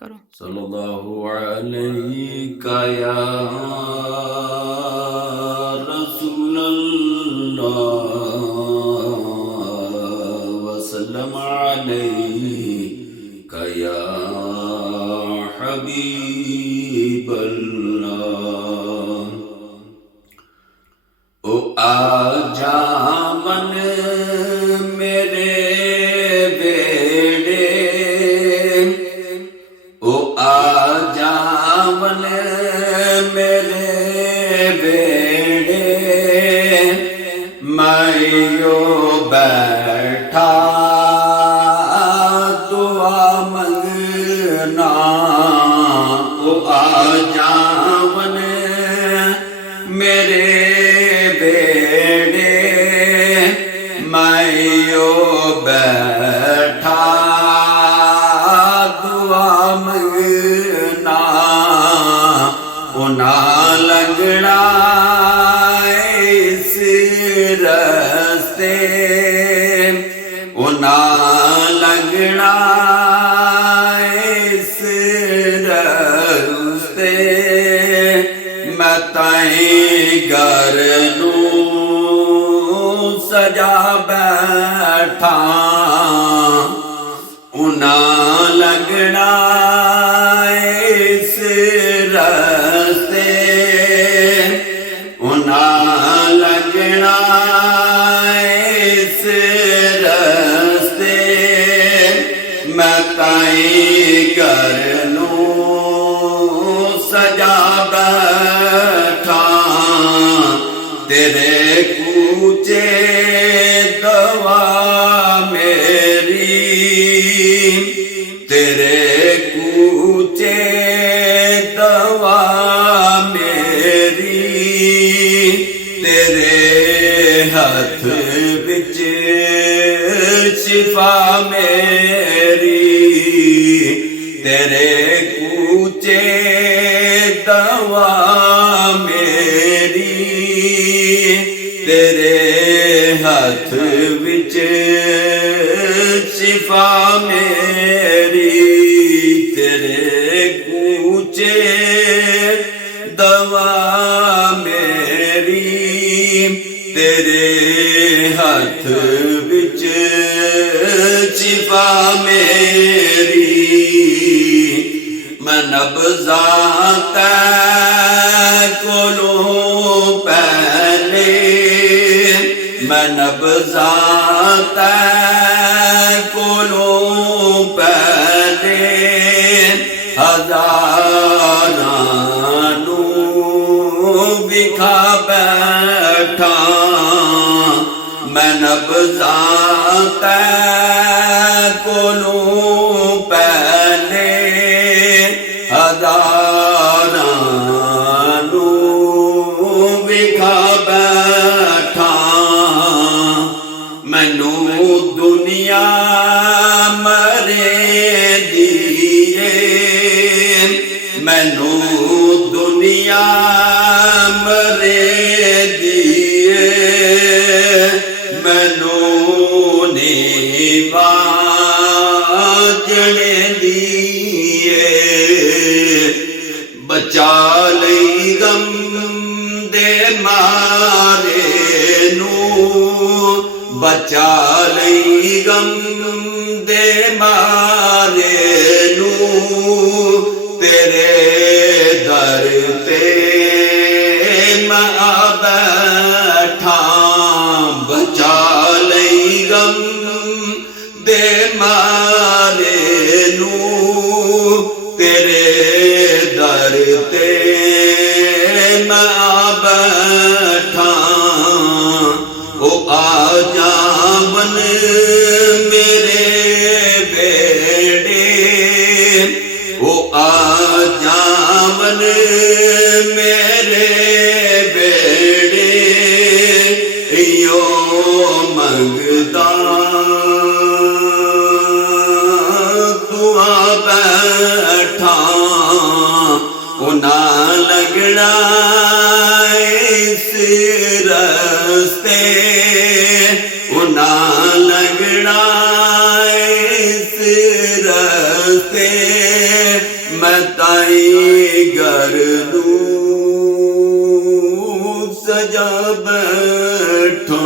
करो। सल्लल्लाहु अलैका या रसूलल्लाह वसल्लम अलैका या हबीबल्लाह। ओ आजा मन मेरे बेड़े, ओ आजा मन मेरे बेड़े, मैं यो बैठा दुआ मंगना। ओ आजा मन मेरे बेड़े, मैं यो बैठा दुआ मंगना। उना लगना इस रस्ते, उना लगना इस रस्ते, मैं ताईं घर नूं सजा बैठा। उना लगना इस रस्ते, उना लगना इस रस्ते, मैं ताईं घर नूं सजा बैठा। तेरे कूचे दवा मेरी, तेरे कूचे दवा मेरी, तेरे हथ विच शिफा मेरी। तेरे कूचे दवा मेरी, तेरे हथ विच शिफा मेरी। तेरे कूचे दवा मेरी, तेरे हथ विच शिफा मेरी। मैं नब्ज़ां तै कोलों पहले, मैं नब्ज़ां तै कोलों पहले, हज़ारां नूं विखा बैठा। मैं नब्ज़ां तै कोलों पहले, हज़ारां नूं विखा बैठा। मैनू दुनिया मरे दिए, मैनू दुनिया मरे दिए, मैनू नीवा जड़े दिए। बचा लई गम दे मारे नू, बचा लई गम दे मारे नू, तेरे दर ते मैं आ बैठा। बचा लई गम दे मारे नू, तेरे दर ते मैं आ बैठा। ओ आजा मन मेरे बेड़े, ओ आजा मन मेरे बेड़े, यो मंगदा दुआ बैठा। उना लगना इस रस्ते, उना लगना इस रस्ते, मैं ताई घर नू सजा बैठो